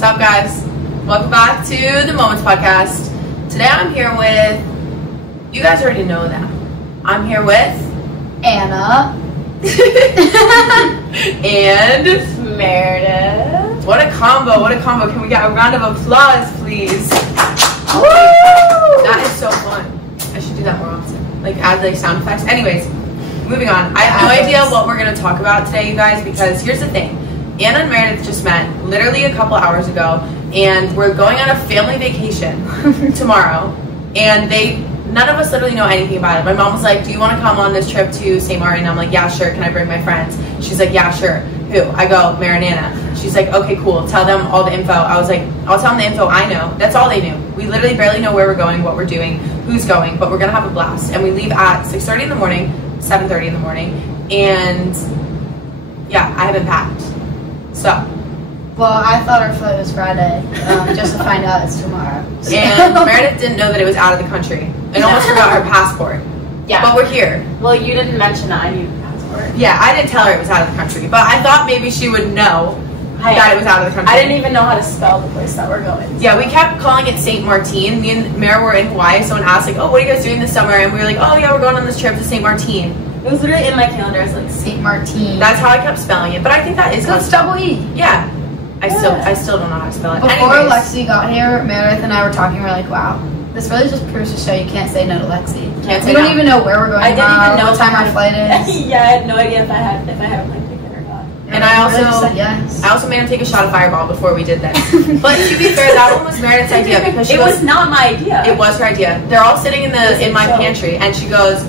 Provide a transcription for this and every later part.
What's up, guys? Welcome back to the Moments Podcast. Today I'm here with, you guys already know that. I'm here with Anna and Meredith. What a combo, what a combo. Can we get a round of applause, please? Woo! That is so fun. I should do that more often. Like add like sound effects. Anyways, moving on. I have no idea what we're going to talk about today, you guys, because here's the thing. Anna and Meredith just met literally a couple hours ago, and we're going on a family vacation tomorrow, and none of us literally know anything about it. My mom was like, do you want to come on this trip to St. Martin? I'm like, yeah, sure. Can I bring my friends? She's like, yeah, sure. Who? I go, Mary and Anna. She's like, okay, cool. Tell them all the info. I was like, I'll tell them the info I know. That's all they knew. We literally barely know where we're going, what we're doing, who's going, but we're going to have a blast. And we leave at 6:30 in the morning, 7:30 in the morning, and yeah, I haven't packed. So. Well, I thought our flight was Friday, just to find out it's tomorrow. So. And Meredith didn't know that it was out of the country. And almost forgot her passport. Yeah. But we're here. Well, you didn't mention that I needed a passport. Yeah, I didn't tell her it was out of the country. But I thought maybe she would know that it was out of the country. I didn't even know how to spell the place that we're going. Yeah, we kept calling it St. Martin. Me and Mara were in Hawaii. Someone asked, like, oh, what are you guys doing this summer? And we were like, oh, yeah, we're going on this trip to St. Martin. It was literally in my calendar. I was like, St. Martin. That's how I kept spelling it. But I think that is So it's double E. Yeah. I still don't know how to spell it. Before Anyways. Lexi got here, Meredith and I were talking. We're like, wow, this really just proves to show you can't say no to Lexi. We don't even know where we're going. I didn't even know what time our flight is. Yeah, I had no idea if I had a plane ticket or not. And I also said yes. I also made him take a shot of Fireball before we did this. But to be fair, that one was Meredith's idea because it was not my idea. It was her idea. They're all sitting in my pantry, and she goes,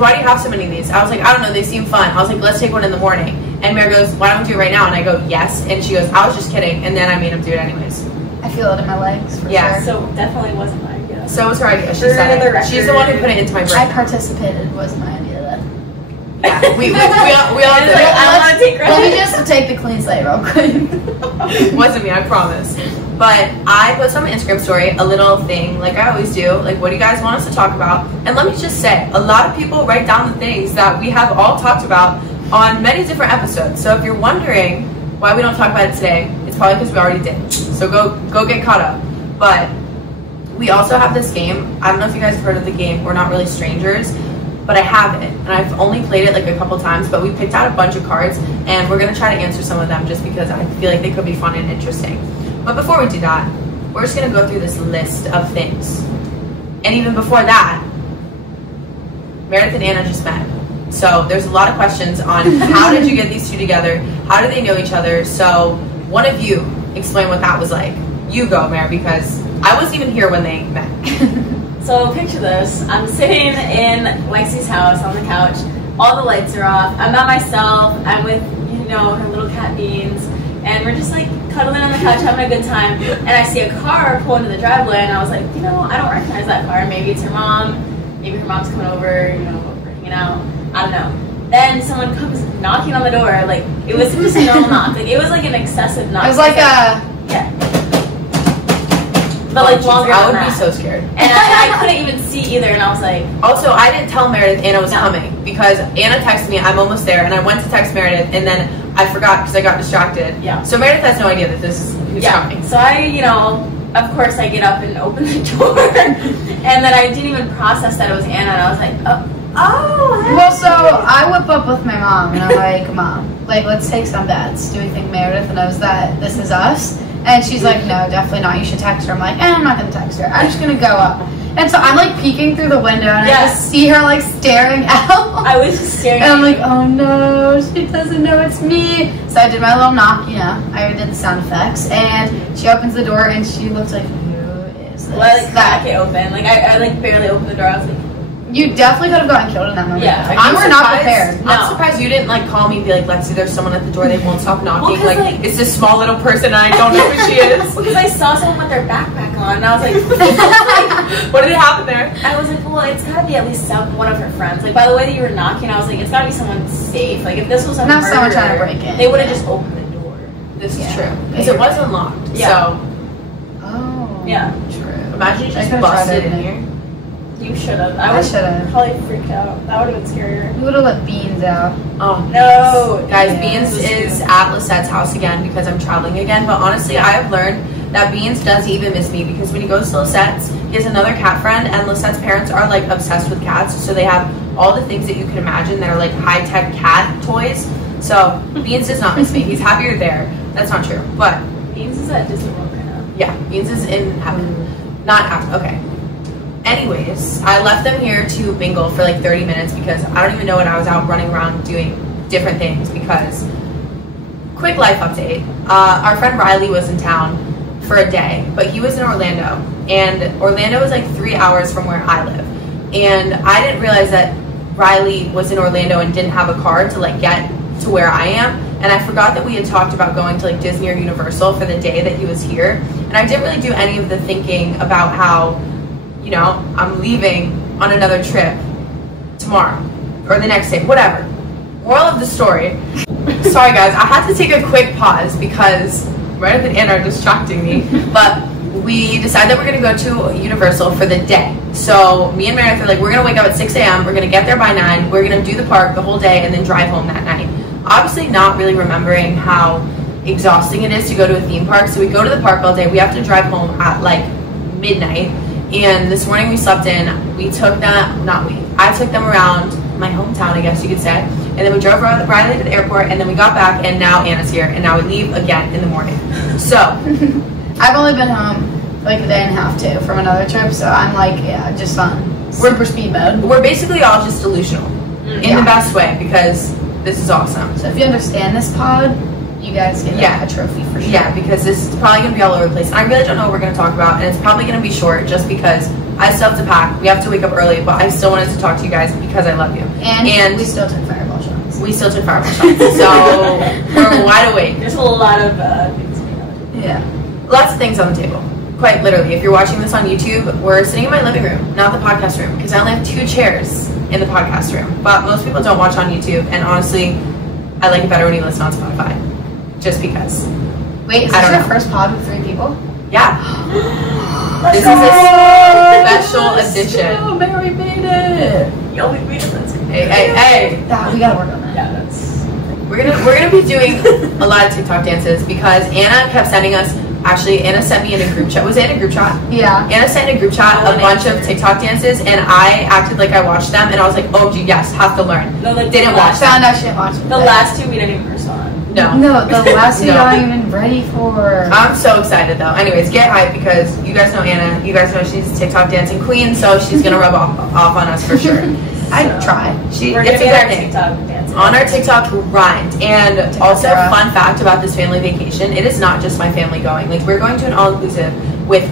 why do you have so many of these? I was like, I don't know, they seem fun. I was like, let's take one in the morning. And Mary goes, why don't we do it right now? And I go, yes. And she goes, I was just kidding. And then I made him do it anyways. I feel it in my legs, for Yeah. sure. So definitely wasn't my idea. So it was her idea. She said it. She's the one who put it into my brain. I participated. Wasn't my idea, though. Yeah, we all did Like, it. I want to take credit. Let me just take the clean slate real quick. It wasn't me, I promise. But I put some Instagram story, a little thing, like I always do, like what do you guys want us to talk about? And let me just say, a lot of people write down the things that we have all talked about on many different episodes. So if you're wondering why we don't talk about it today, it's probably because we already did. So go get caught up. But we also have this game. I don't know if you guys have heard of the game. We're Not Really Strangers, but I have it. And I've only played it like a couple times, but we picked out a bunch of cards, and we're going to try to answer some of them just because I feel like they could be fun and interesting. But before we do that, we're just going to go through this list of things. And even before that, Meredith and Anna just met. So there's a lot of questions on how did you get these two together? How do they know each other? So one of you explain what that was like. You go, Mare, because I wasn't even here when they met. So picture this. I'm sitting in Lexi's house on the couch. All the lights are off. I'm not myself. I'm with, her little cat Beans. And we're just like cuddling on the couch, having a good time. And I see a car pull into the driveway, and I was like, I don't recognize that car. Maybe it's her mom. Maybe her mom's coming over, we're hanging out. I don't know. Then someone comes knocking on the door. Like, it wasn't just a normal knock. Like, it was like an excessive knock. It was like a... Yeah. But like longer than that. I would be so scared. And I couldn't even see either, and I was like... Also, I didn't tell Meredith Anna was coming because Anna texted me, I'm almost there, and I went to text Meredith, and then I forgot because I got distracted. Yeah. So Meredith has no idea that this is who's coming. So I, of course I get up and open the door, and then I didn't even process that it was Anna, and I was like, oh, hey. Well, so I whip up with my mom, and I'm like, Mom, like, let's take some bets. Do we think Meredith knows that this is us? And she's like, no, definitely not. You should text her. I'm like, I'm not going to text her. I'm just going to go up. And so I'm like peeking through the window, and I just see her like staring out. I was just staring and I'm like, oh no, she doesn't know it's me. So I did my little knock, I already did the sound effects. And she opens the door, and she looks like, who is this? Well, I like crack it open. Like, I like barely opened the door. I was like, you definitely could have gotten killed in that moment. Yeah. I'm not prepared. No. I'm surprised you didn't like call me and be like, Lexi, there's someone at the door, they won't stop knocking. Well, like, it's this small little person, and I don't know who she is. Because I saw someone with their backpack on, and I was like, what did happen there? I was like, well, it's gotta be at least one of her friends. Like, by the way that you were knocking, I was like, it's gotta be someone safe. Like, if this was a not murderer, someone trying to break in, they would have just opened the door. This is true. Because it was unlocked. Yeah. So. Oh. Yeah. True. Imagine you just busted in here. You should have. I should have. Probably freaked out. That would have been scarier. We would have let Beans out. Oh No, guys, yeah, Beans is at Lisette's house again because I'm traveling again. But honestly, I have learned that Beans does even miss me because when he goes to Lisette's, he has another cat friend, and Lisette's parents are like obsessed with cats, so they have all the things that you can imagine that are like high-tech cat toys. So Beans does not miss me. He's happier there. That's not true, but Beans is at Disney World right now. yeah, Beans is in heaven. Not after. Okay. Anyways, I left them here to mingle for like 30 minutes because I don't even know what I was out running around doing different things because quick life update. Our friend Riley was in town for a day, but he was in Orlando, and Orlando is like 3 hours from where I live. And I didn't realize that Riley was in Orlando and didn't have a car to like get to where I am. And I forgot that we had talked about going to like Disney or Universal for the day that he was here. And I didn't really do any of the thinking about how, you know, I'm leaving on another trip tomorrow or the next day, whatever. Moral of the story. Sorry guys, I had to take a quick pause because Meredith and Anna are distracting me. But we decided that we're gonna go to Universal for the day. So me and Meredith are like, we're gonna wake up at 6 a.m. We're gonna get there by 9. We're gonna do the park the whole day and then drive home that night. Obviously not really remembering how exhausting it is to go to a theme park. So we go to the park all day. We have to drive home at like midnight. And this morning we slept in. We took them, I took them around my hometown, I guess you could say. And then we drove Riley to the airport, and then we got back, and now Anna's here, and now we leave again in the morning. So I've only been home for like a day and a half too from another trip, so I'm like, yeah, just on super speed mode. We're basically all just delusional in the best way because this is awesome. So if you understand this pod, you guys get a trophy for sure. Yeah, because this is probably going to be all over the place. And I really don't know what we're going to talk about, and it's probably going to be short just because I still have to pack. We have to wake up early, but I still wanted to talk to you guys because I love you. And we still took fireball shots. We still took fireball shots, so we're wide awake. There's a lot of things to be done. Yeah. Lots of things on the table. Quite literally. If you're watching this on YouTube, we're sitting in my living room, not the podcast room, because I only have 2 chairs in the podcast room. But most people don't watch on YouTube, and honestly, I like it better when you listen on Spotify. Just because. Wait, is this your first pod with 3 people? Yeah. This is a special edition. Oh, Mary made it. Yo, we made it. Hey. Yeah, we gotta work on that. Yeah, that's. We're gonna be doing a lot of TikTok dances because Anna kept sending us. Actually, Anna sent me in a group chat. Was it in a group chat? Yeah. Anna sent in a group chat a bunch of TikTok dances, and I acted like I watched them, and I was like, "Oh, gee, yes, have to learn." No, like didn't watch. Found out she didn't watch it. The last 2 we didn't even respond. No, the last 2 No. I'm even ready for. I'm so excited though. Anyways, get hyped because you guys know Anna. You guys know she's a TikTok dancing queen, so she's gonna rub off on us for sure. I'd try. We're It's a gonna good thing. TikTok dance. On our TikTok grind. And also, fun fact about this family vacation, it is not just my family going. Like, we're going to an all-inclusive with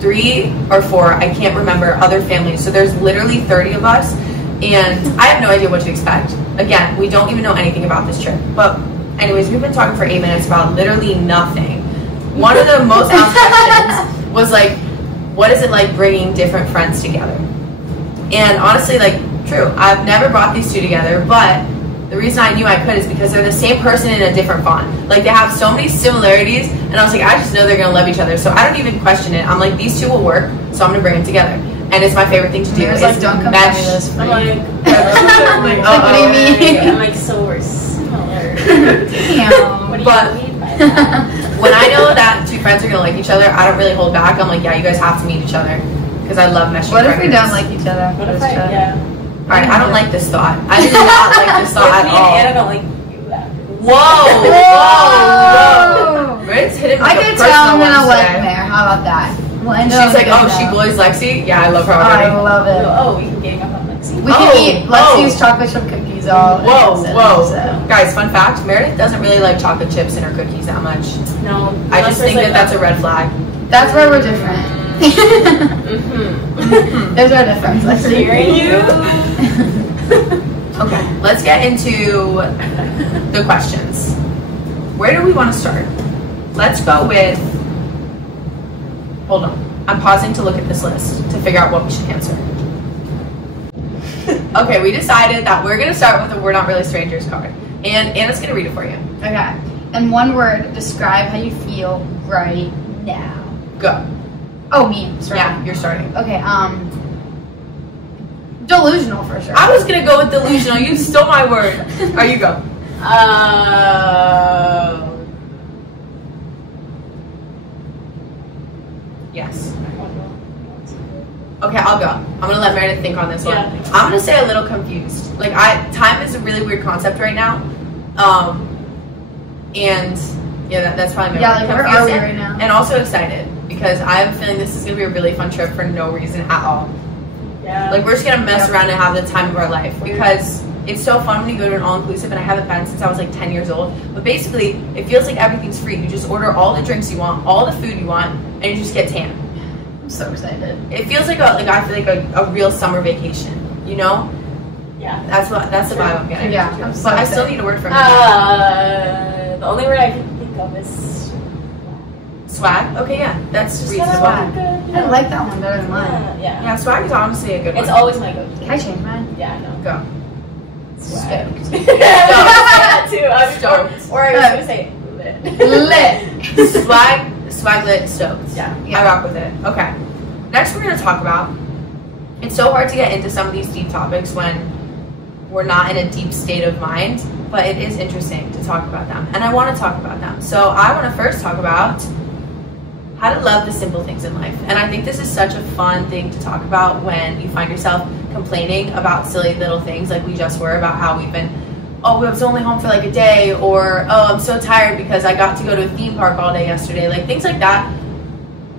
3 or 4, I can't remember, other families. So there's literally 30 of us, and I have no idea what to expect. Again, we don't even know anything about this trip. But anyways, we've been talking for 8 minutes about literally nothing. One of the most asked questions was like, what is it like bringing different friends together? And honestly, like, true, I've never brought these 2 together, but the reason I knew I could is because they're the same person in a different font. Like, they have so many similarities, and I was like, I just know they're gonna love each other, so I don't even question it. I'm like, these 2 will work, so I'm gonna bring them together. And it's my favorite thing to do. Like, don't come mesh. to this. I'm like, What do you mean? I'm like, so we're similar. Damn. What do But- you mean by that? When I know that 2 friends are gonna like each other, I don't really hold back. I'm like, yeah, you guys have to meet each other. Because I love meshing What if we friends. don't like each other? What if yeah. Alright, I don't like this thought. I do not like this thought What at if me and Anna all. don't like you that? Whoa! Red's hitting I like a could tell I'm personal gonna one like today. Mare. How about that? We'll end She's on a like, good oh, she note. bullies Lexi? Yeah, I love her I already. love it. Oh, we can gang up on Lexi. We can eat Lexi's chocolate chip cookies all Whoa, against it, whoa. so. Guys, fun fact, Meredith doesn't really like chocolate chips in her cookies that much. No. I just think that that's a red flag. That's where we're different. There's our difference. Let's see. Hearing you. Okay, let's get into the questions. Where do we want to start? Let's go with, hold on. I'm pausing to look at this list to figure out what we should answer. Okay, we decided that we're going to start with a We're Not Really Strangers card. And Anna's going to read it for you. Okay. In one word, describe how you feel right now. Go. Oh, me. Sorry. Yeah, you're starting. Okay. Delusional for sure. I was gonna go with delusional. You stole my word. Are you go? Yes. Okay, I'll go. I'm gonna let Meredith think on this one. Yeah. I'm gonna say a little confused. Like time is a really weird concept right now. And yeah, that's probably my Yeah, word. like where are we right now? And also excited because I have a feeling this is gonna be a really fun trip for no reason at all. Yeah. Like we're just gonna mess around and have the time of our life because it's so fun when you go to an all-inclusive, and I haven't been since I was like 10 years old. But basically, it feels like everything's free. You just order all the drinks you want, all the food you want, and you just get tan. I'm so excited. It feels like I feel like a real summer vacation. You know? Yeah. That's the vibe I'm getting. Yeah, I'm so But I still excited. need a word from you. The only word I can think of is Swag. Okay, yeah, that's just reasonable. kind of good. I like that one better than mine. Yeah. Yeah, swag is honestly a good one. It's always my go-to. Can I change mine? Yeah, I know. Go. Swag. Stoked. That too. Stoked. Or I was gonna say lit. Lit. Swag lit, stoked. Yeah. I rock with it. Okay. Next, we're gonna talk about. It's so hard to get into some of these deep topics when we're not in a deep state of mind, but it is interesting to talk about them, and I want to talk about them. So I want to first talk about how to love the simple things in life. And I think this is such a fun thing to talk about when you find yourself complaining about silly little things like we just were about how we've been, oh, I was only home for like a day, or oh, I'm so tired because I got to go to a theme park all day yesterday. Like things like that,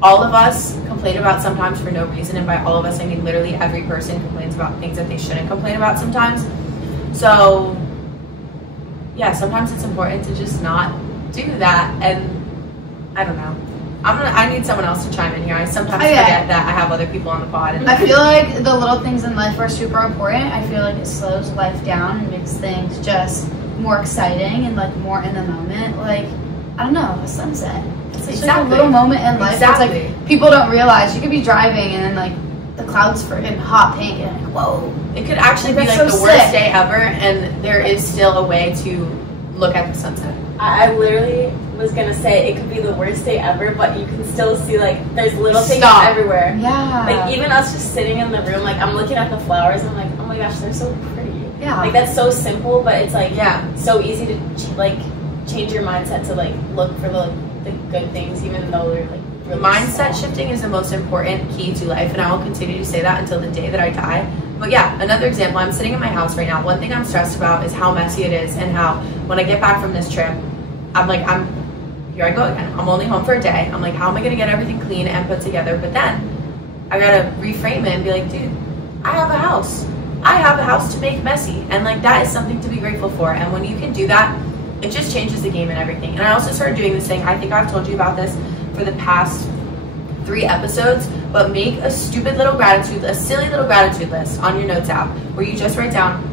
all of us complain about sometimes for no reason. And by all of us, I mean literally every person complains about things that they shouldn't complain about sometimes. So yeah, sometimes it's important to just not do that. And I don't know. I need someone else to chime in here. I sometimes forget that I have other people on the pod. And I feel like the little things in life are super important. I feel like it slows life down and makes things just more exciting and like more in the moment. Like, I don't know, a sunset. It's just like a little moment in life. Exactly. It's like people don't realize you could be driving and then like the clouds freaking hot pink and like, whoa. It could actually be like so the worst sick. day ever, and there is still a way to look at the sunset. I literally was gonna say it could be the worst day ever, but you can still see like there's little things everywhere. Yeah. Like even us just sitting in the room, like I'm looking at the flowers and I'm like, oh my gosh, they're so pretty. Yeah. Like that's so simple, but it's like Yeah. so easy to change your mindset to like look for the good things, even though they're like really Mindset small. shifting is the most important key to life, and I will continue to say that until the day that I die. But yeah, another example, I'm sitting in my house right now. One thing I'm stressed about is how messy it is, and how when I get back from this trip, here I go again. I'm only home for a day. I'm like, how am I gonna get everything clean and put together? But then I gotta reframe it and be like, dude, I have a house. I have a house to make messy, and like that is something to be grateful for. And when you can do that, it just changes the game and everything. And I also started doing this thing. I think I've told you about this for the past 3 episodes, but make a silly little gratitude list on your notes app where you just write down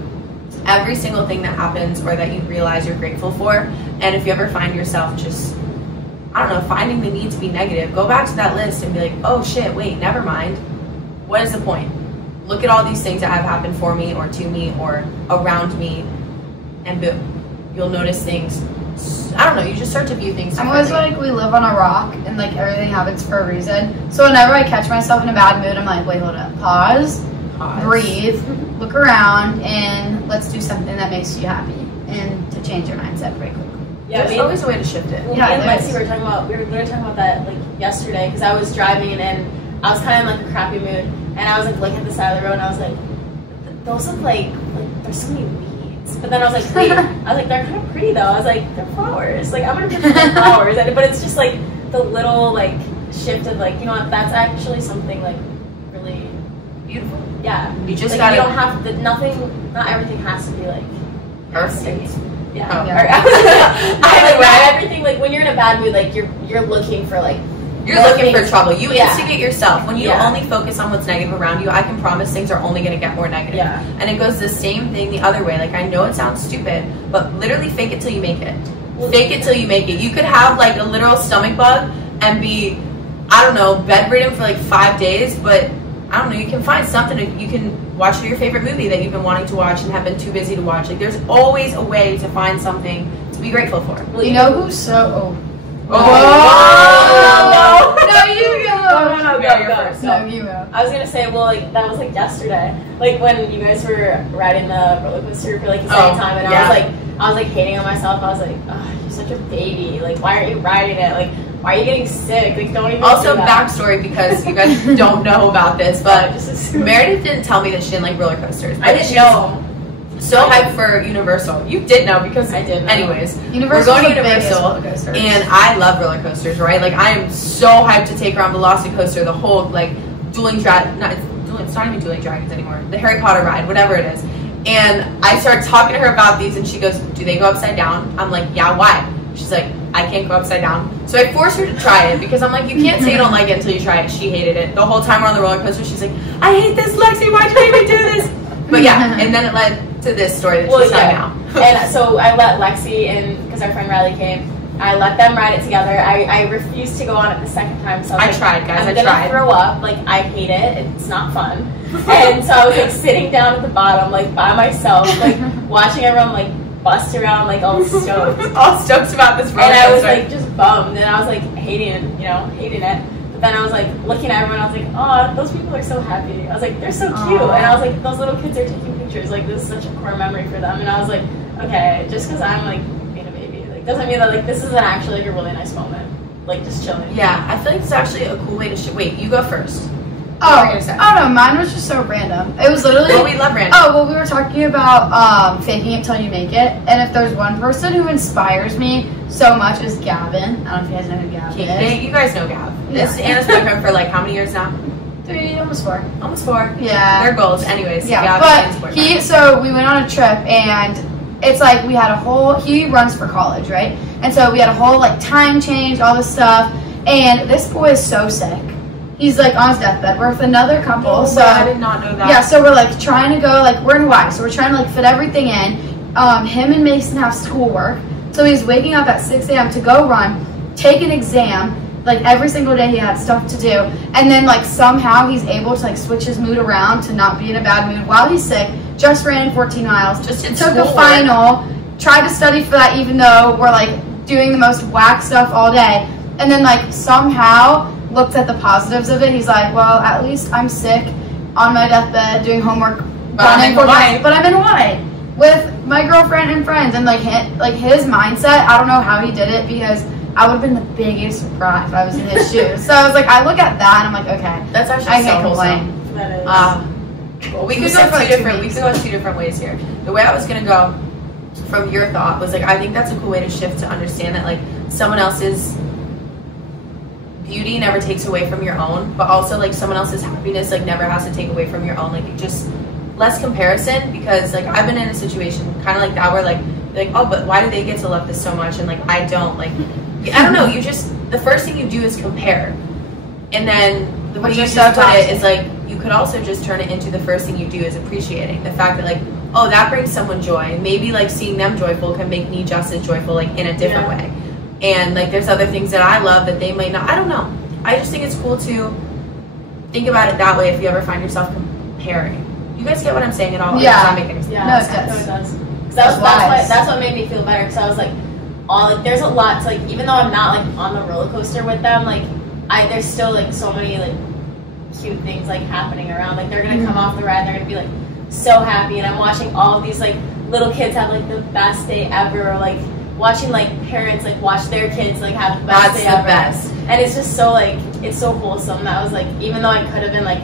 every single thing that happens or that you realize you're grateful for. And if you ever find yourself just, I don't know, finding the need to be negative, go back to that list and be like, oh shit, wait, never mind. What is the point? Look at all these things that have happened for me or to me or around me, and boom, you'll notice things. I don't know, you just start to view things I'm differently. always like, we live on a rock and like everything happens for a reason. So whenever I catch myself in a bad mood, I'm like, wait, hold up, pause. Breathe, look around, and let's do something that makes you happy and to change your mindset pretty quickly. Yeah, There's always a way to shift it. Well, Yeah, me and there Lexi is. were literally talking about that like yesterday because I was driving and I was kind of in like a crappy mood and I was like looking at the side of the road and I was like, those look like there's so many weeds. But then I was like, wait, I was like, they're kind of pretty though. I was like, they're flowers. Like I'm gonna picture the flowers, but it's just like the little like shift of like, you know what? That's actually something like really Beautiful. yeah. You just like, gotta. you don't have to, not everything has to be like Perfect. nasty. Yeah. Oh. Either way, everything like when you're in a bad mood, like you're looking for like You're looking for trouble. You Yeah. instigate yourself. When you Yeah. only focus on what's negative around you, I can promise things are only going to get more negative. Yeah. And it goes the same thing the other way. Like, I know it sounds stupid, but literally fake it till you make it. Fake it till you make it. You could have, like, a literal stomach bug and be, I don't know, bedridden for, like, 5 days, but, I don't know, you can find something. You can watch your favorite movie that you've been wanting to watch and have been too busy to watch. Like, there's always a way to find something to be grateful for. Well, You know who's so... Oh, No, you go. No, Yeah, you're go. first. No, you go. I was gonna say, well, like that was like yesterday. Like when you guys were riding the roller coaster for like the second time, and I was like hating on myself. I was like, oh, you're such a baby. Like, why aren't you riding it? Like, why are you getting sick? Like, don't even. Also, do that. backstory, because you guys don't know about this, but Meredith didn't tell me that she didn't like roller coasters. I didn't know. So hyped for Universal. You did know because I did know. Anyways, Universal we're going to Universal, and I love roller coasters, right? Like, I am so hyped to take her on Velocicoaster, the whole like dueling it's not even dueling dragons anymore. The Harry Potter ride, whatever it is. And I started talking to her about these, and she goes, "Do they go upside down?" I'm like, "Yeah, why?" She's like, "I can't go upside down." So I forced her to try it because I'm like, you can't say you don't like it until you try it. She hated it. The whole time we're on the roller coaster, she's like, "I hate this, Lexi. Why do you even do this?" But yeah, and then it led to this story that she's telling now. And so I let Lexi and because our friend Riley came, I let them ride it together. I refused to go on it the second time. So I tried, guys. I'm gonna throw up. Like, I hate it. It's not fun. And so I was like sitting down at the bottom, like by myself, like watching everyone like bust around, like all stoked, all stoked about this roller and I was coaster. like just bummed, and I was like hating it. But then I was like looking at everyone. I was like, oh, those people are so happy. I was like, they're so cute, and I was like, those little kids are taking pictures. Like, this is such a core memory for them. And I was like, okay, just because I'm like being a baby, like doesn't mean that like this isn't actually like a really nice moment. Like, just chilling. Yeah, I feel like it's actually a cool way to wait, you go first. Oh no, mine was just so random. It was literally. Well, we love random. Oh, well, we were talking about faking it till you make it, and if there's one person who inspires me so much is Gavin. I don't know if you guys know who Gavin is. You guys know Gav. This is Anna's boyfriend for like how many years now? 3, almost 4. Almost 4. Yeah. They're goals. Anyways, yeah. Gav But so we went on a trip, and it's like we had he runs for college, right? And so we had a whole like time change, all this stuff, and this boy is so sick. He's like on his deathbed. We're with another couple. Oh, so I did not know that. Yeah, so we're like trying to go, like we're in Hawaii, so we're trying to like fit everything in. Him and Mason have schoolwork. So he's waking up at 6 a.m. to go run, take an exam. Like every single day he had stuff to do. And then like somehow he's able to like switch his mood around to not be in a bad mood while he's sick. Just ran 14 miles. Just took a final. Tried to study for that even though we're like doing the most whack stuff all day. And then like somehow looked at the positives of it. He's like, well, at least I'm sick on my deathbed doing homework, but I'm in Hawaii with my girlfriend and friends. And like his mindset, I don't know how he did it because I would have been the biggest surprise if I was in his shoes. So I was like, I look at that and I'm like, okay, that's actually I can't complain. That is. Well, we could go two different ways here. The way I was gonna go from your thought was like, I think that's a cool way to shift to understand that like someone else's beauty never takes away from your own, but also like someone else's happiness like never has to take away from your own. Like, just less comparison, because like I've been in a situation kind of like that where like oh, but why do they get to love this so much and like I don't? Like, I don't know, you just, the first thing you do is compare, and then the way you just put it is like you could also just turn it into the first thing you do is appreciating the fact that like, oh, that brings someone joy, and maybe like seeing them joyful can make me just as joyful, like in a different way. And like there's other things that I love that they might not. I don't know. I just think it's cool to think about it that way if you ever find yourself comparing. You guys get what I'm saying at all? Yeah. Does that make any sense? Yeah, no, it does. That's what made me feel better, because I was like, there's a lot to like, even though I'm not like on the roller coaster with them, like there's still like so many like cute things like happening around. Like they're gonna come off the ride and they're gonna be like so happy, and I'm watching all of these like little kids have like the best day ever, or like watching like parents like watch their kids like have the best day ever. That's the best. And it's just so like, it's so wholesome that I was like, even though I could have been like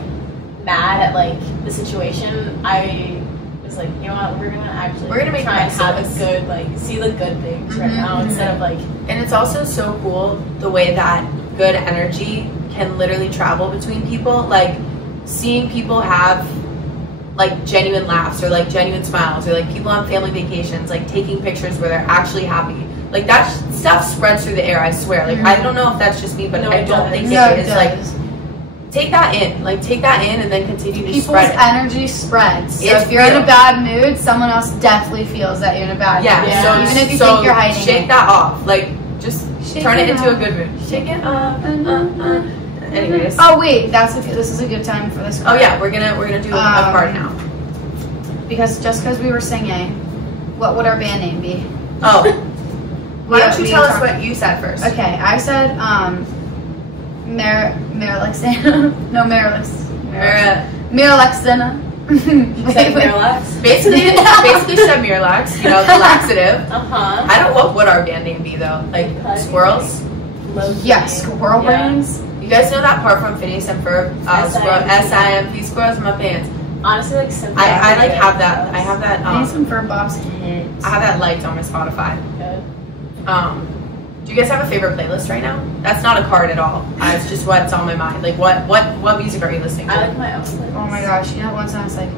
mad at like the situation, I was like, you know what, we're gonna make try and have a good, like, see the good things right now instead of like. And it's also so cool the way that good energy can literally travel between people. Like seeing people have like genuine laughs or like genuine smiles, or like people on family vacations like taking pictures where they're actually happy. Like that stuff spreads through the air, I swear. Like I don't know if that's just me, but I don't think it is. Like take that in, and then continue to spread it. People's energy spreads. So if you're in a bad mood, someone else definitely feels that you're in a bad mood. Yeah. So even if you think you're hiding shake that off. Like just turn it into a good mood. Shake it up. Anyways. Oh wait, this is a good time for this part. Oh yeah, we're gonna do a part now. Because we were singing, what would our band name be? Oh. Why don't you tell us what you said first? Okay, I said Marilyn. No, Marilyn. Miralaxina. Miralax? Basically said Miralax, you know, the laxative. Uh-huh. I don't know what would our band name be though. Like squirrels? Yes, squirrel brains. You guys know that part from Phineas and Ferb? SIMP, squirrels in my pants. Honestly, like simple. I like have that. I have that. Phineas and Ferb Bob's hits. I have that liked on my Spotify. Good. Do you guys have a favorite playlist right now? That's not a card at all. It's just what's on my mind. Like what music are you listening to? I like my own playlist. Oh my gosh, you know one song it's like,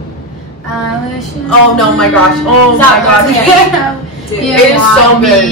I wish you Oh no, my gosh. Oh my gosh. Dude, it is so good.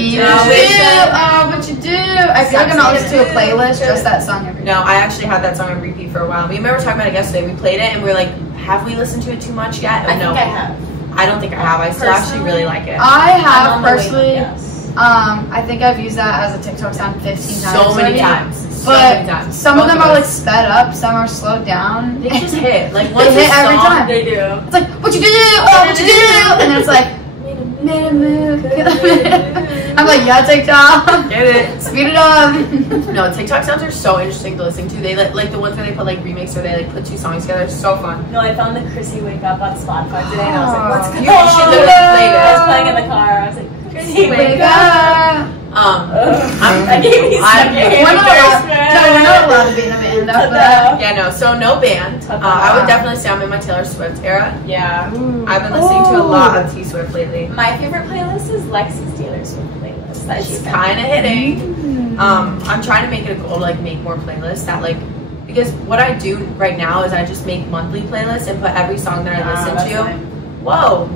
What you do? I feel like I'm not listening to a playlist, just that song every day. No, I actually had that song on repeat for a while. Me and Mary were talking about it yesterday. We played it and we were like, have we listened to it too much yet? I think I have. I don't think I have. I still actually really like it. I have personally. Yes. I think I've used that as a TikTok sound 15 times. So many already. times. But some of them are like sped up, some are slowed down. They just hit. Like They once hit a every song, time. They do. It's like, what you do? Oh, what you do? And then it's like, made a move. I'm like, yeah, TikTok. Get it. Speed it up. No, TikTok sounds are so interesting to listen to. They like the ones where they put like remix or they like put two songs together. It's so fun. No, I found the Chrissy Wake Up on Spotify today and I was like, what's You going should on? literally play I was this. playing in the car. I was like, Chrissy Wake Wake Up. up. I gave you We're not allowed to be in a band after that. Yeah, no. So no band. I would definitely say I'm in my Taylor Swift era. Yeah. I've been listening to a lot of T Swift lately. My favorite playlist is Lexi's Taylor Swift playlist. That It's she's kind of hitting. I'm trying to make it a goal to like make more playlists that like, because what I do right now is I just make monthly playlists and put every song that I listen to. Whoa.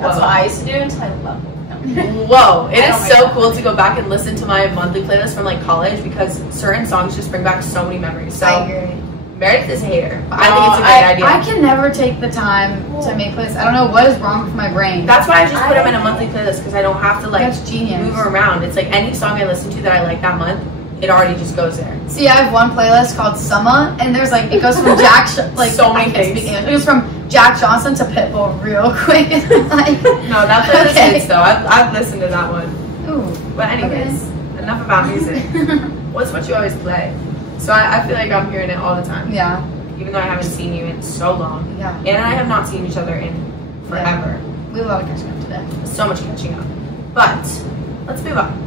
That's what I used to do until I love it. Whoa, it is Oh my so God. cool to go back and listen to my monthly playlist from like college because certain songs just bring back so many memories. So I agree. Meredith is a hater. I think it's a great idea. I can never take the time to make playlists. I don't know what is wrong with my brain. That's why I just put them in a monthly playlist because I don't have to like That's genius. move around. It's like any song I listen to that I like that month, it already just goes there. See, I have one playlist called Summer, and there's like, it goes from Jack, like, So many I can't things. speak English. It goes from Jack Johnson to Pitbull real quick. Like, No, that playlist Okay. hits though. I've listened to that one. ooh. But anyways, enough about music. What's what you always play? So I feel like I'm hearing it all the time. Yeah, Even though I haven't seen you in so long. yeah. And I have not seen each other in forever. We have a lot of catching up today. So much catching up. But let's move on.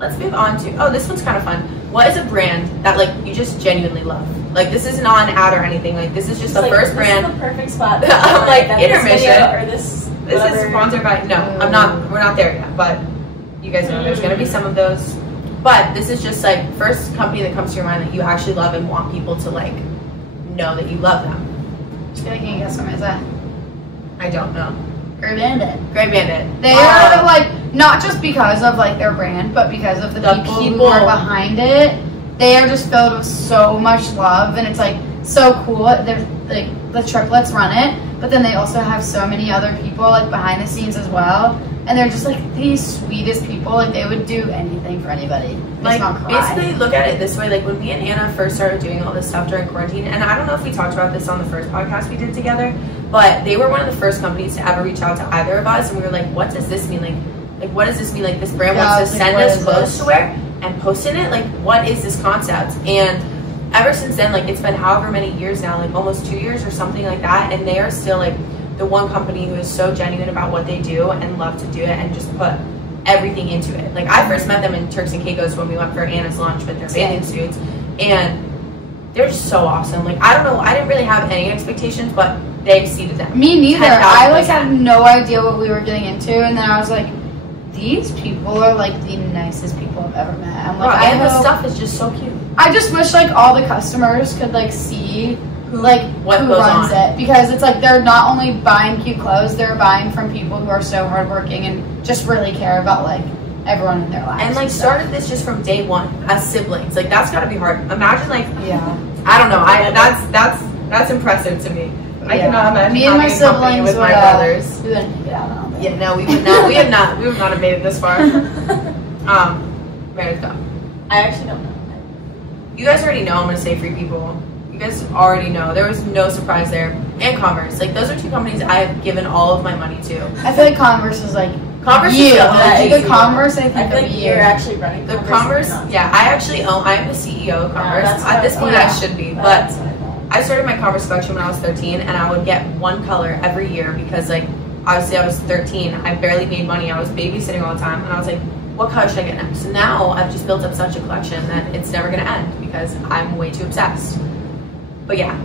Let's move on to, oh, this one's kind of fun. What is a brand that like you just genuinely love? Like this is not an ad or anything. Like this is just the first brand. This is the perfect spot. I'm like, that this intermission. video or this This whatever. is sponsored by, no, I'm not, we're not there yet, but you guys know there's gonna be some of those. But this is just like first company that comes to your mind that you actually love and want people to like know that you love them. I feel like you can guess what is that? I don't know. Grey Bandit. Grey Bandit. They are like, not just because of like their brand, but because of the people who are behind it. They are just filled with so much love, and it's like so cool. They're like, the triplets run it, but then they also have so many other people like behind the scenes as well, and they're just like the sweetest people. Like they would do anything for anybody. Like not cry. basically look at it this way, like when me and Anna first started doing all this stuff during quarantine, and I don't know if we talked about this on the first podcast we did together, but they were one of the first companies to ever reach out to either of us, and we were like, what does this mean? Like what does this mean? Like this brand wants to send us clothes to wear and post in it? Like what is this concept? And ever since then, like it's been however many years now, like almost 2 years or something like that, and they are still like the one company who is so genuine about what they do and love to do it and just put everything into it. Like I first met them in Turks and Caicos when we went for Anna's lunch with their bathing suits, and they're just so awesome. Like I don't know, I didn't really have any expectations, but they exceeded them. Me neither. 10,000%. I like had no idea what we were getting into, and then I was like, these people are like the nicest people I've ever met. I'm like, and the stuff is just so cute. I just wish like all the customers could like see like What who goes runs on. it, because it's like they're not only buying cute clothes, they're buying from people who are so hardworking and just really care about like everyone in their lives. And like stuff. started this just from day one as siblings. Like that's gotta be hard. Imagine like Yeah. I don't know. That's impressive to me. I Yeah. cannot imagine Me and my having a company siblings with my would, brothers. we wouldn't make it out. I don't think. Yeah, no, we would not. We would not have made it this far. Meredith, go. I actually don't know. You guys already know I'm gonna say Free People. You guys already know. There was no surprise there. And Converse. Like those are two companies I have given all of my money to. I feel like Converse is like Converse you. is the OG. The Converse, I I think feel of like you. you're actually running The Converse. Converse, and you're not. yeah, I actually own. I am the CEO of Converse. that's At this what- point, yeah. I should be, but That's what I thought. I started my Converse collection when I was 13, and I would get one color every year because, like, obviously I was 13. I barely made money. I was babysitting all the time, and I was like, what color should I get next? So now I've just built up such a collection that it's never gonna end because I'm way too obsessed. But yeah,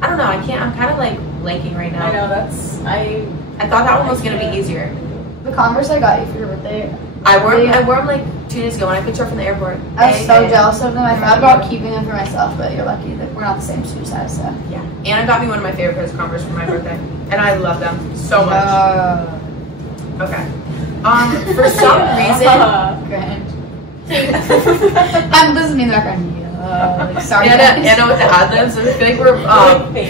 I don't know. I can't. I'm kind of like blanking right now. I know that's I thought that one was gonna be easier. The Converse I got you for your birthday. I wore them like 2 days ago when I picked her up from the airport. I was so jealous of them. I thought about keeping them for myself, but you're lucky that we're not the same shoe size. So yeah. Anna got me one of my favorite pairs of Converse for my birthday, and I love them so much. Okay. For some reason, I'm listening in the background. Like, sorry. Anna with the ad-libs. I feel like we're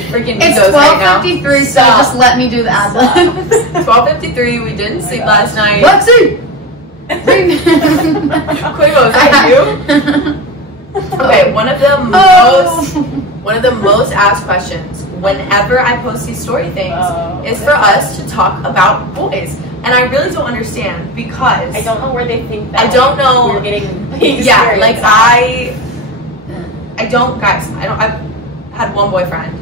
freaking It's egos right now. 12:53, so just let me do the ad-lib. 12:53. We didn't sleep last night. Lexi! Quavo, is that you? Okay, one of the most asked questions whenever I post these story things is for us to talk about boys. And I really don't understand because I don't know where they think that. I don't know. We're getting yeah, like I don't, guys. I've had one boyfriend.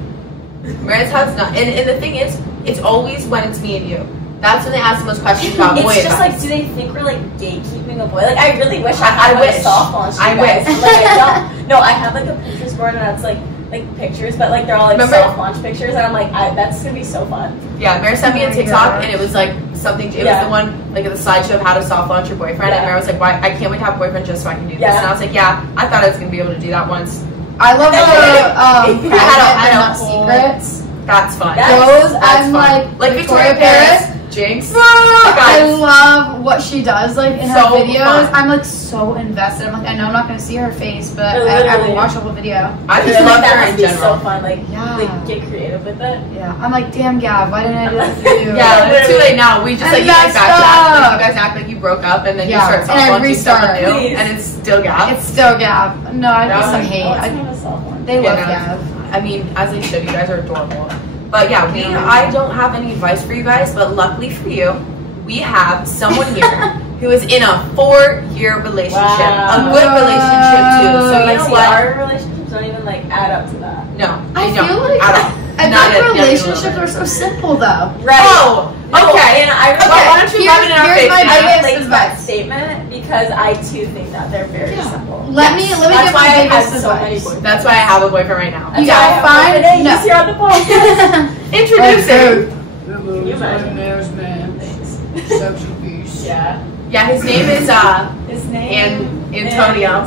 Meredith's house not. And the thing is, it's always when it's me and you. That's when they ask the most questions about boy It's just advice. like, do they think we're like gatekeeping a boy? Like, I really wish I had wish. a soft launch. I wish. Like, I don't. No, I have like a Pinterest board and that's like pictures, but like they're all like soft launch pictures, and I'm like, that's gonna be so fun. Yeah, Mary sent me a TikTok, and it was like something. It was the one like the slideshow of how to soft launch your boyfriend, and Mary was like, "Why? I can't wait to have a boyfriend just so I can do this." And I was like, "Yeah, I thought I was gonna be able to do that once." I love the I don't secrets. That's fun. Those that's I'm fun. like Victoria Paris, Jinx. I love what she does, like in her videos. Fun. I'm like so invested. I'm like, I know I'm not gonna see her face, but I will watch the whole video. I just love her in general. So fun, like get creative with it. Yeah, I'm like, damn, Gav, why didn't I do that for you? Yeah, it's too late now. We just like you guys backtrack. Like, you guys act like you broke up, and then you start soft launching someone new, and it's still Gav. It's still Gav. No, I just some hate. They love Gav. I mean, as they should. You guys are adorable. But yeah, I don't have any advice for you guys, but luckily for you, we have someone here who is in a 4-year relationship. A good relationship too. So you know what? Our relationships don't even like add up to that. No, I they don't feel like at all. I thought relationships are so simple though. Right. Oh, okay. And I why don't you rub it in our face? I like that statement because I too think that they're very simple. Let me give my biggest advice. That's why I have a boyfriend right now. You gotta find He's here on the phone. Introducing. Can you imagine? Thanks. Yeah, his name is Antonio.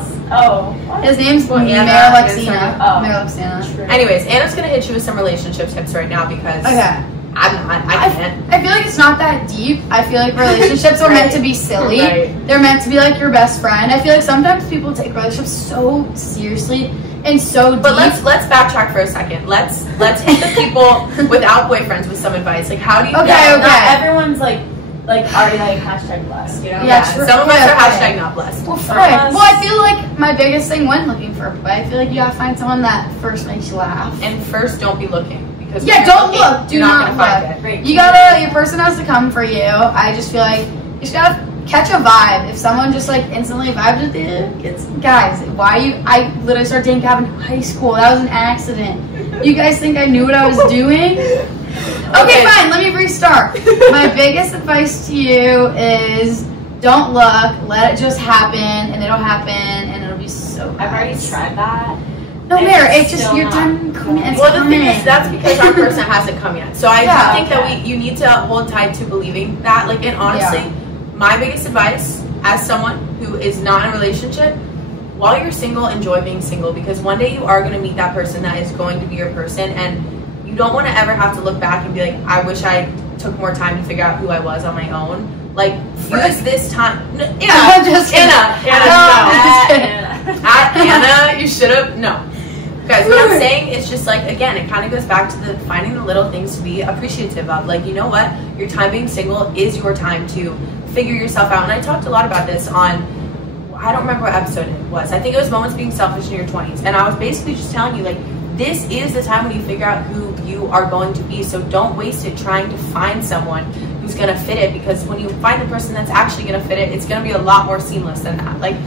His name's Marilexina. Marilexina. Anyways, Anna's gonna hit you with some relationship tips right now because I can't. I feel like it's not that deep. I feel like relationships are meant to be silly. They're meant to be like your best friend. I feel like sometimes people take relationships so seriously and so deep. But let's backtrack for a second. Let's hit the people without boyfriends with some advice. Like, how do you? Okay. Not everyone's like already like hashtag blessed, you know? Yeah, some of us are hashtag not blessed. Well, I feel like my biggest thing when looking for a boy, I feel like you gotta find someone that first makes you laugh. And first, don't be looking. Because don't look. Do not find look. Your person has to come for you. I just feel like you just gotta catch a vibe. If someone just like instantly vibes with you, guys, I literally started dating Gavin in high school. That was an accident. You guys think I knew what I was doing? Okay, fine, let me restart. My biggest advice to you is don't look, let it just happen, and it'll happen, and it'll be so nice. I've already tried that. No, Mary, it's just your time coming. Well, the thing is, that's because our person hasn't come yet. So I do think that you need to hold tight to believing that. Like, and honestly, my biggest advice as someone who is not in a relationship, while you're single, enjoy being single, because one day you are going to meet that person that is going to be your person, and you don't want to ever have to look back and be like, I wish I took more time to figure out who I was on my own. Like, use this time. I'm just kidding. Anna, you should have. No. Guys, what I'm saying is just like, again, it kind of goes back to the finding the little things to be appreciative of. Like, you know what? Your time being single is your time to figure yourself out. And I talked a lot about this on, I don't remember what episode it was. I think it was Moments Being Selfish in Your 20s. And I was basically just telling you, like, this is the time when you figure out who you are going to be. So don't waste it trying to find someone who's going to fit it, because when you find the person that's actually going to fit it, it's going to be a lot more seamless than that. Like,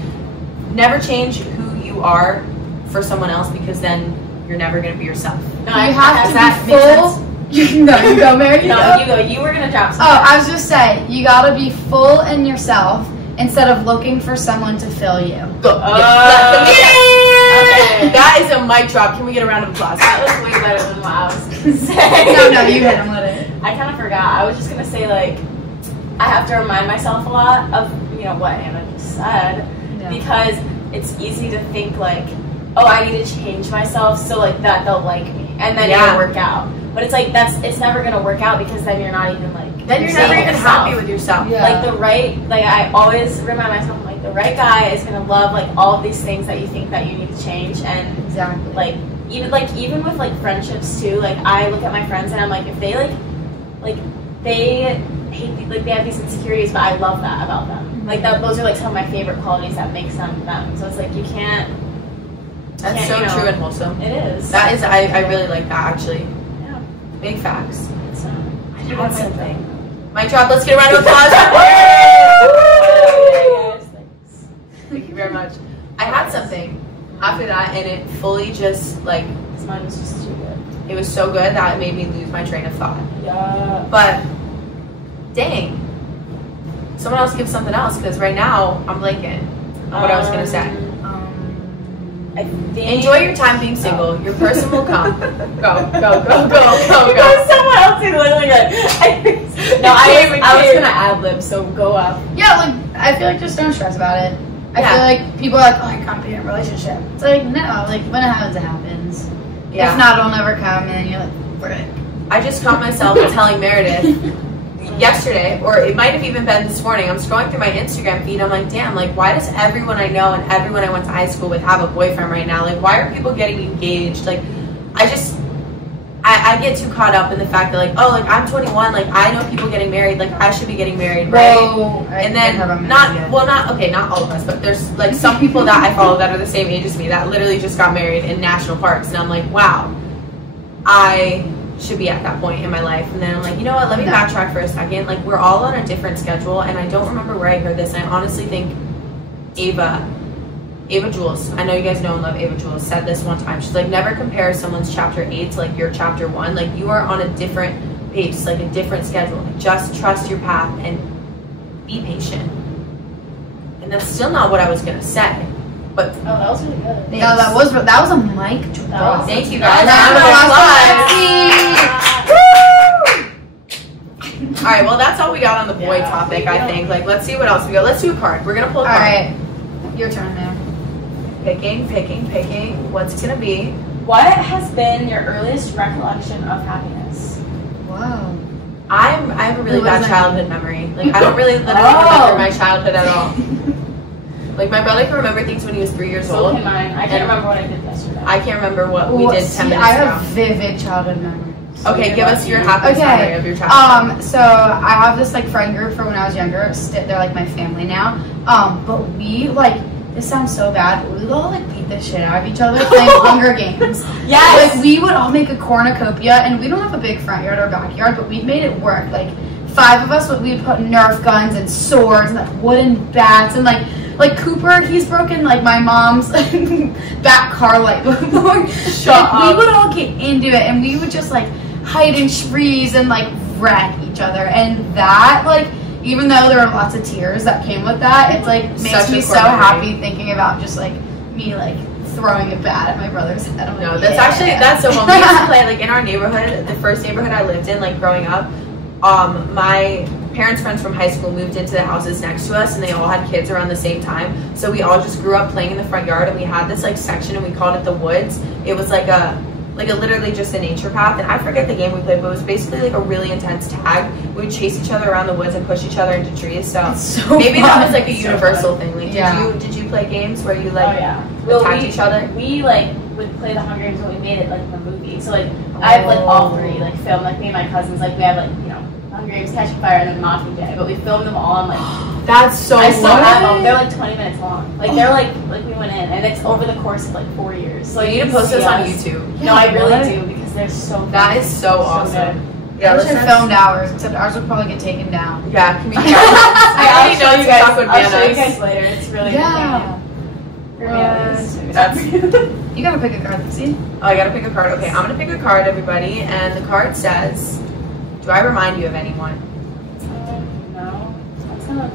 never change who you are for someone else, because then you're never gonna be yourself. No, You I have to that be make full. No, you go, Mary. No, you go. You were gonna drop Oh, something. I was just saying, you gotta be full in yourself instead of looking for someone to fill you. Okay. That is a mic drop. Can we get a round of applause? That was way better than what I was gonna say. No, you hit him with it. I kind of forgot. I was just gonna say like, I have to remind myself a lot of what Anna just said, because it's easy to think like, oh, I need to change myself so like that they'll like me, and then it'll work out. But it's like it's never gonna work out because then you're not even like. Then you're never even happy with yourself. Yeah. Like I always remind myself, I'm like, the right guy is gonna love like all of these things that you think that you need to change, and Exactly. like even with like friendships too. Like I look at my friends and I'm like, if they they hate like they have these insecurities, but I love that about them. Like those are like some of my favorite qualities that makes them them. So it's like you can't. That's so true and wholesome. It is. That is, I really like that actually. Yeah. Big facts. So I had something. Mic drop. Let's get a round of applause. Thanks. Thank you very much. I had something after that, and it fully just like This mine was just too good. it was so good that it made me lose my train of thought. Yeah. But dang, someone else give something else because right now I'm blanking on what I was gonna say. I think Enjoy your time being single. Your person will come. Go. Someone else is literally good. No, I was gonna ad lib, so go up. Yeah, like I feel like just don't stress about it. I feel like people are like, oh, I gotta be in a relationship. It's like no, like when it happens, it happens. Yeah. If not, it'll never come, and then you're like, frick. I just caught myself telling Meredith yesterday, or it might have even been this morning. I'm scrolling through my Instagram feed. I'm like, damn, like why does everyone I know and everyone I went to high school with have a boyfriend right now? Like why are people getting engaged? Like I get too caught up in the fact that like, oh, like I'm 21, like I know people getting married, like I should be getting married, right? Whoa, and then not all of us, but there's like some people that I follow that are the same age as me that literally just got married in national parks, and I'm like, wow, I should be at that point in my life. And then I'm like, you know what, let me backtrack for a second. Like we're all on a different schedule, and I don't remember where I heard this, and I honestly think Ava Jules, I know you guys know and love Ava Jules, said this one time. She's like, never compare someone's chapter 8 to like your chapter 1. Like you are on a different pace, like a different schedule. Like just trust your path and be patient. And that's still not what I was gonna say, but Oh, that was really good. Yeah, that was a mic drop. thank you guys. All right, well that's all we got on the boy topic. I think. Like, let's see what else we got. Let's do a card. We're gonna pull a card. All right, your turn, man. Picking. What's it gonna be? What has been your earliest recollection of happiness? Wow. I have a really Who bad was childhood memory. Like I don't really remember my childhood at all. Like my brother can remember things when he was 3 years So old. can mine. I can't remember what I did yesterday. I can't remember what we did 10 minutes I ago. have vivid childhood memories. Okay, give us your happiest memory of your childhood. So I have this like friend group from when I was younger. They're like my family now. But we like, this sounds so bad, but we would all like beat the shit out of each other playing Hunger Games. Yes. Like we would all make a cornucopia, and we don't have a big front yard or backyard, but we made it work. Like 5 of us, we'd put Nerf guns and swords and like wooden bats and like Cooper, he's broken like my mom's back car light before. Shut up. We would all get into it, and we would just like hide and freeze and like wreck each other. And that like, even though there were lots of tears that came with that, it's like makes me so happy thinking about just like me like throwing a bat at my brother's head. I'm No, like, that's so fun. We used to play like in our neighborhood, the first neighborhood I lived in, like growing up. My parents' friends from high school moved into the houses next to us, and they all had kids around the same time. So we all just grew up playing in the front yard, and we had this like section, and we called it the woods. It was like a literally just a nature path, and I forget the game we played, but it was basically like a really intense tag. We would chase each other around the woods and push each other into trees. So maybe that was like a universal thing. Like, did you play games where you like attacked each other? We like would play the Hunger Games when we made it like the movie. So like I have like all 3 like filmed, like me and my cousins, like we have like Hunger Games, Catching Fire, and then Mockingjay, but we filmed them all on like. That's so. I still have them. They're like 20 minutes long. Like they're like we went in, and it's over the course of like 4 years. So you need to post this on YouTube. No, I really do because they're so. That is so awesome. Yeah, we should have filmed ours, except ours would probably get taken down. Yeah, can we? I'll show you guys. I'll show you guys later. It's really yeah. good. For me, at least. That's. You gotta pick a card, see? Oh, I gotta pick a card. Okay, I'm gonna pick a card, everybody, and the card says, do I remind you of anyone? No. That's kind of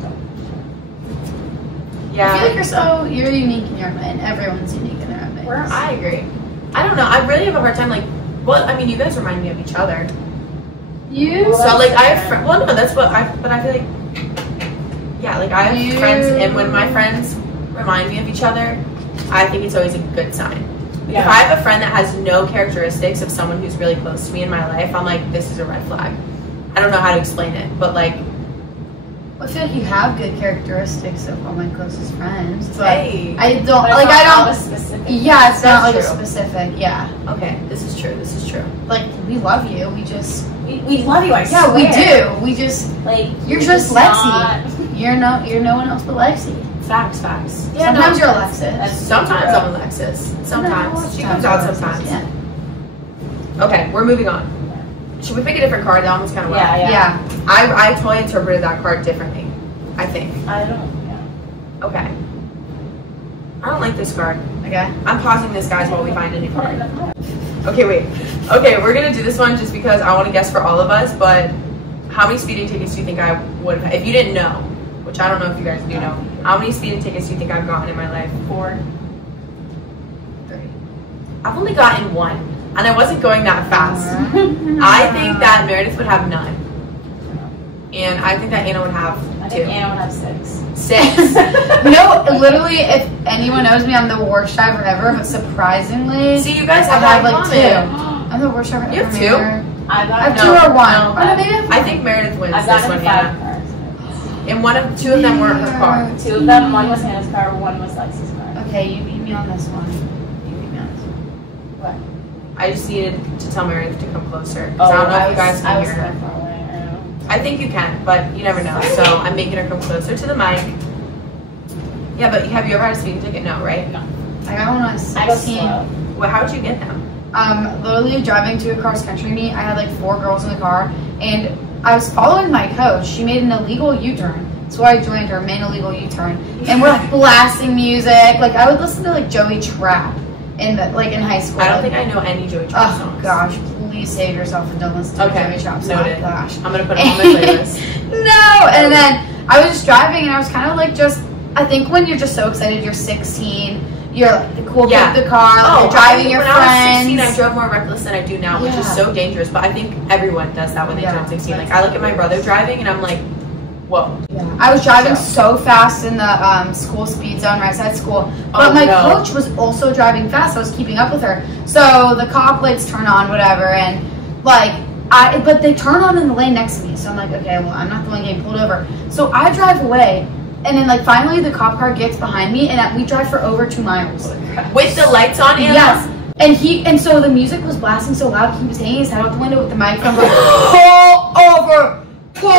Yeah. I feel like you're unique in your own way, and everyone's unique in their own way. I agree. I don't know. I really have a hard time, like, well, I mean, you guys remind me of each other. You? So, like, I have friends. Well, no, that's what but I feel like, yeah, like, I have friends, and when my friends remind me of each other, I think it's always a good sign. Like, if I have a friend that has no characteristics of someone who's really close to me in my life, I'm like, this is a red flag. I don't know how to explain it, but, like, I feel like you have good characteristics of all my closest friends, but hey. I don't, but like, I don't, specific. yeah, it's not like a true. specific, yeah. Okay, this is true. Like, we love you, we just, We love you, I yeah, swear. we do, we just, Like, you're just Lexi. not- You're no one else but Lexi. Facts. Yeah, sometimes you're Alexis. That's Sometimes true. I'm Alexis. Sometimes. No, She comes out sometimes. Yeah. Okay, we're moving on. Should we pick a different card? That one's kind of wild. Yeah. I totally interpreted that card differently, I think. I don't, Okay. I don't like this card. Okay. I'm pausing this, guys, while we find a new card. Okay, wait. Okay, we're going to do this one just because I want to guess for all of us, but how many speeding tickets do you think I would have had? If you didn't know, which I don't know if you guys do know, how many speeding tickets do you think I've gotten in my life? 4. 3. I've only gotten 1, and I wasn't going that fast. I think that Meredith would have none. And I think that Anna would have 2. I think Anna would have 6. 6. No, literally, if anyone knows me, I'm the worst driver ever, but surprisingly, See, you guys I have have that in like 2. common. I'm the worst driver You ever. have 2? I I got have No, 2 or 1. no, Oh, no, maybe I have I think Meredith wins I've this gotten one, 5 Anna. cars. And 2 of them weren't her car. 2 of them, one was Hannah's car, one was Lexi's car. Okay, you beat me on this one. You beat me on this one. What? I just needed to tell Meredith to come closer. Because I don't know if you guys I can was hear so her. far away. I know. I think you can, but you never know. So I'm making her come closer to the mic. Yeah, but have you ever had a speeding ticket? No, right? No. I got one when I was I go 16. slow. Well, how would you get them? Literally driving to a cross country meet. I had like 4 girls in the car, and I was following my coach. She made an illegal U-turn, so I joined her, made an illegal U-turn, and we're like blasting music. Like I would listen to like Joey Trapp in high school. I don't think I know any Joey Trapp Oh songs. gosh, please save yourself and don't listen to Okay, Joey Trapp. noted. Oh gosh. I'm gonna put them on my playlist. No, and then I was just driving, and I was kind of like I think when you're just so excited, you're 16. You're like the cool kid with the car, like you're driving your when friends. I was 16, I drove more reckless than I do now, which is Yeah. so dangerous. But I think everyone does that when they turn 16. Like I look at my brother driving, and I'm like, whoa. Yeah. I was driving so fast in the school speed zone right outside school, but my coach was also driving fast. I was keeping up with her. So the cop lights turn on, whatever, and but they turn on in the lane next to me. So I'm like, okay, well, I'm not the one getting pulled over. So I drive away. And then, finally, the cop car gets behind me, and we drive for over 2 miles. With the lights on, Anna? Yes. And so the music was blasting so loud, he was hanging his head out the window with the microphone going, pull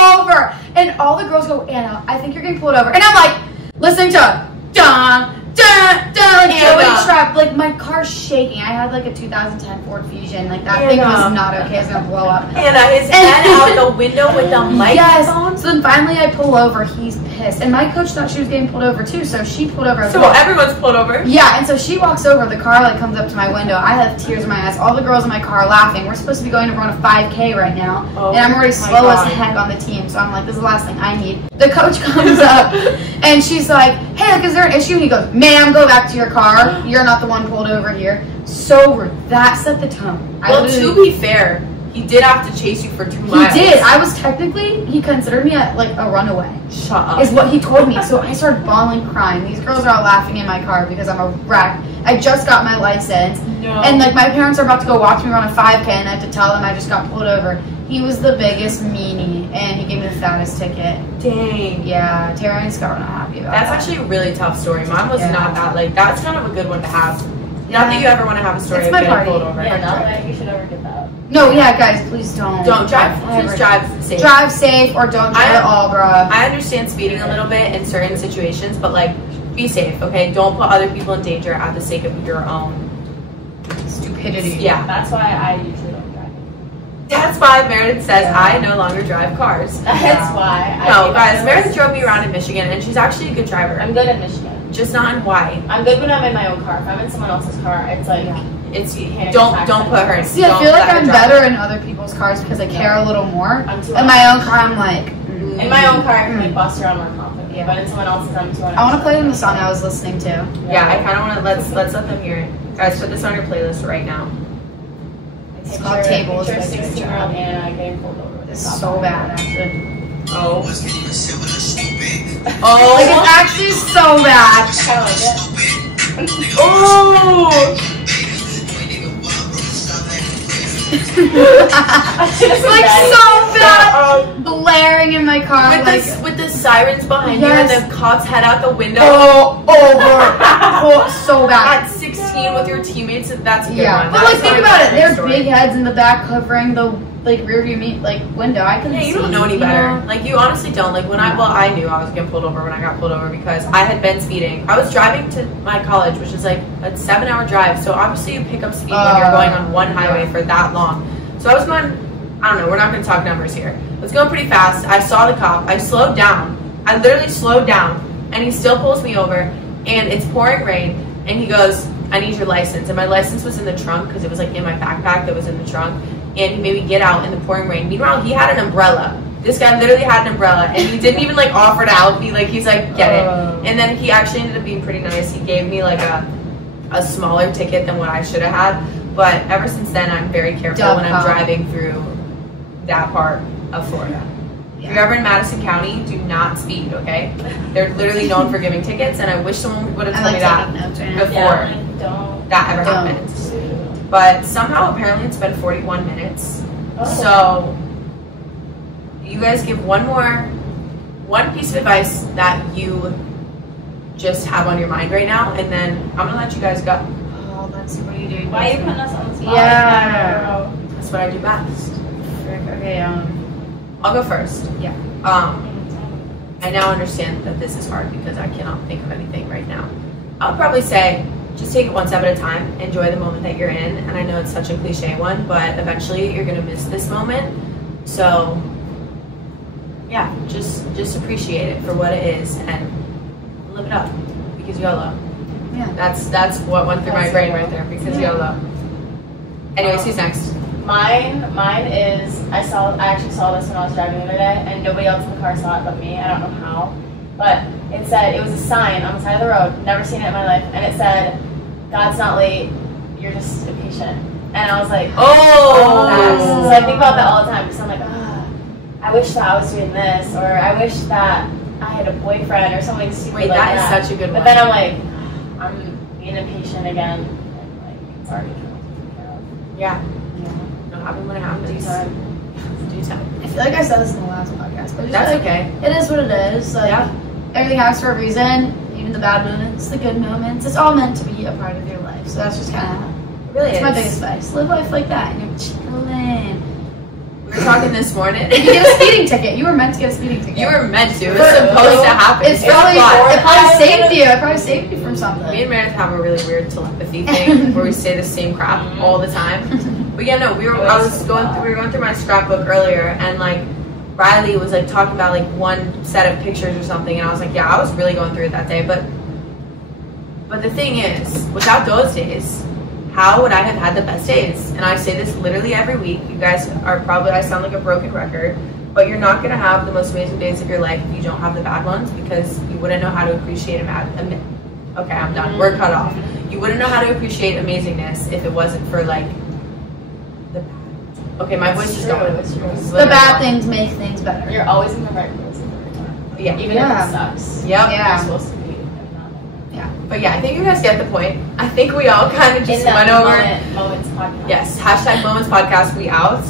over! And all the girls go, Anna, I think you're getting pulled over. And I'm like, listening to, dun, dun, dun, like Joey Trapp. Like, my car's shaking. I had, a 2010 Ford Fusion. Like, that thing was not okay. It's going to blow up. Anna, his head out the window with the microphone? Yes. So then finally I pull over. He's pissed. And my coach thought she was getting pulled over, too. So she pulled over as well. So everyone's pulled over? Yeah, and so she walks over. The car, comes up to my window. I have tears in my eyes. All the girls in my car are laughing. We're supposed to be going to run a 5K right now. And I'm already slow as heck on the team. So I'm like, this is the last thing I need. The coach comes up, and she's like, hey, is there an issue? And he goes, ma'am, go back to your car. You're not the one pulled over here. So rude. That set the tone. Well, to be fair, he did have to chase you for 2 miles. He did. I was technically, he considered me a runaway. Shut up. Is what he told me. So I started bawling, crying. These girls are all laughing in my car because I'm a wreck. I just got my license. No. And my parents are about to go watch me run a 5K, and I had to tell them I just got pulled over. He was the biggest meanie, and he gave me the fattest ticket. Dang. Yeah, Tara and Scott were not happy about That's that. actually a really tough story. Mine was not that, that's kind of a good one to have. Not that you ever want to have a story It's of my getting party. pulled over. Yeah, not that you should ever get that. No, yeah, guys, please don't. Don't drive. Please drive safe. Drive safe or don't drive at all, bruh. I understand speeding a little bit in certain situations, but be safe, okay? Don't put other people in danger at the sake of your own stupidity. Yeah. That's why I usually don't drive. That's why Meredith says I no longer drive cars. That's why. No, guys, Meredith drove me around in Michigan, and she's actually a good driver. I'm good at Michigan. just not in white. I'm good when I'm in my own car. If I'm in someone else's car, it's like It's panic don't attack put her. See, I feel like I'm better in other people's cars because I care a little more. I'm too In my own car, I'm like. In my own car, I can like bust around more confidently. Yeah. But in someone else's, I'm too. I want to play them the song I was listening to. Yeah, I kind of want to let's let them hear it. Guys, put this on your playlist right now. It's called Tables. Picture 16-year-old Anna getting pulled over. It's so bad, actually. Oh. Like, it's actually so bad. I kind of like it. Oh. It's like so bad. Blaring in my car. With the sirens behind you and the cops head out the window. So bad. At 16 with your teammates, that's a good one. But like, think about it. There's big heads in the back covering the rear view window. I can. Yeah, you don't know any better. Like, you honestly don't. Like, I knew I was getting pulled over when I got pulled over because I had been speeding. I was driving to my college, which is like a 7-hour drive. So obviously you pick up speed when you're going on one highway for that long. So I was going, I don't know, we're not going to talk numbers here. I was going pretty fast. I saw the cop. I slowed down. I literally slowed down. And he still pulls me over. And it's pouring rain. And he goes, I need your license. And my license was in the trunk because it was like in my backpack that was in the trunk. And he made me get out in the pouring rain. Meanwhile, he had an umbrella. This guy literally had an umbrella. And he didn't even like offer to help me. Like, he's like, get it. And then he actually ended up being pretty nice. He gave me like a smaller ticket than what I should have had. But ever since then, I'm very careful when I'm driving through that part of Florida. If you're ever in Madison County, do not speed, okay? They're literally known for giving tickets, and I wish someone would have told me that before that ever happened. But somehow, apparently, it's been 41 minutes. So, you guys give one piece of advice that you just have on your mind right now, and then I'm gonna let you guys go. Oh, that's what are you doing? Why are you putting us on the spot? Yeah. Like That's what I do best. Okay, I'll go first. Yeah. I now understand that this is hard because I cannot think of anything right now. I'll probably say, just take it one step at a time. Enjoy the moment that you're in. And I know it's such a cliche one, but eventually you're going to miss this moment. So, yeah, just appreciate it for what it is and live it up because YOLO. Yeah. That's what went through my brain right there because YOLO. Anyways, who's next? Mine is I actually saw this when I was driving the other day, and nobody else in the car saw it but me. I don't know how, but it said, it was a sign on the side of the road. Never seen it in my life, and it said, "God's not late. You're just impatient." And I was like, Oh. So I think about that all the time because I'm like, I wish that I was doing this, or I wish that I had a boyfriend or something stupid Wait, like that. that is such a good one. But then I'm like, I'm being impatient again, and like it's already taken care of. Yeah. It'll happen when it happens. Due time. Due time. I feel like I said this in the last podcast, but That's like, okay. It is what it is. Like, everything happens for a reason. Even the bad moments, the good moments. It's all meant to be a part of your life. So that's just kind of. It really It's is. my biggest advice. Live life like that, and you're chilling. We were talking this morning. You get a speeding ticket. You were meant to get a speeding ticket. You were meant to. It was supposed to happen. It's probably it probably saved you. It probably saved you from something. Me and Meredith have a really weird telepathy thing where we say the same crap all the time. But yeah, no, we were going through my scrapbook earlier, and like Riley was like talking about like one set of pictures or something, and I was like, yeah, I was really going through it that day. But the thing is, without those days, how would I have had the best days? And I say this literally every week. You guys are probably, I sound like a broken record, but you're not going to have the most amazing days of your life if you don't have the bad ones, because you wouldn't know how to appreciate okay, I'm done. We're cut off. You wouldn't know how to appreciate amazingness if it wasn't for like the bad. Okay, my voice is going. The bad things make things better. You're always in the right place every time. Yeah. Even if it sucks. Yep. Yeah. You're supposed to be. But yeah, I think you guys get the point. I think we all kind of just went over. Moments podcast. Yes, #Moments Podcast. We out.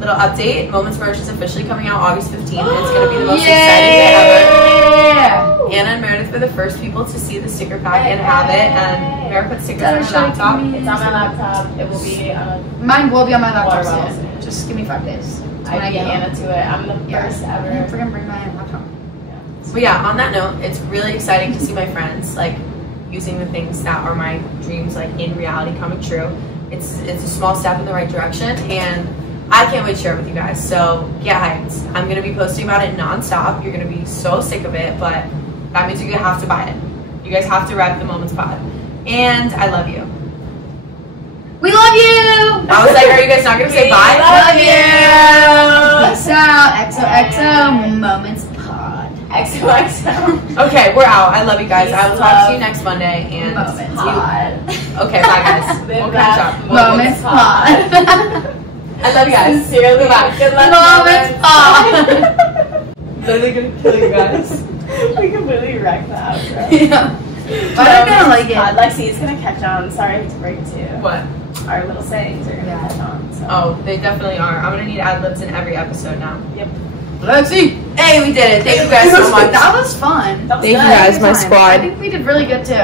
Little update. Moments merch is officially coming out August 15th. It's going to be the most exciting day ever. Anna and Meredith were the first people to see the sticker pack and have it. And Meredith put stickers on her laptop. It's on my laptop. It will be Mine will be on my laptop Water soon. Just give me 5 days. I get Anna to it. I'm the first ever. I'm freaking bring my laptop. But yeah, on that note, it's really exciting to see my friends like using the things that are my dreams like in reality coming true. It's a small step in the right direction, and I can't wait to share it with you guys. So get hyped. I'm gonna be posting about it nonstop. You're gonna be so sick of it, but that means you have to buy it. You guys have to rep the Moments Pod. And I love you. We love you! I was like, are you guys not going to say bye? Love you! Peace out. XOXO Moments Pod. XOXO. Okay, we're out. I love you guys. Peace, I will talk to you love. next Monday. And Moments Pod. Okay, bye guys. We'll catch up. Moments Pod. I love you guys. Sincerely. Goodbye. Good luck. Moments Pod. Literally gonna kill you guys. We completely wrecked the outro. Yeah. But I'm gonna like it. Lexi, it's gonna catch on. Sorry to break to you. What? Our little sayings are gonna catch on. So. Oh, they definitely are. I'm gonna need ad-libs in every episode now. Yep. Let's see. Hey, we did it. Thank you guys so much. That was fun. That was Thank you good. guys, my Good time. squad. I think we did really good too.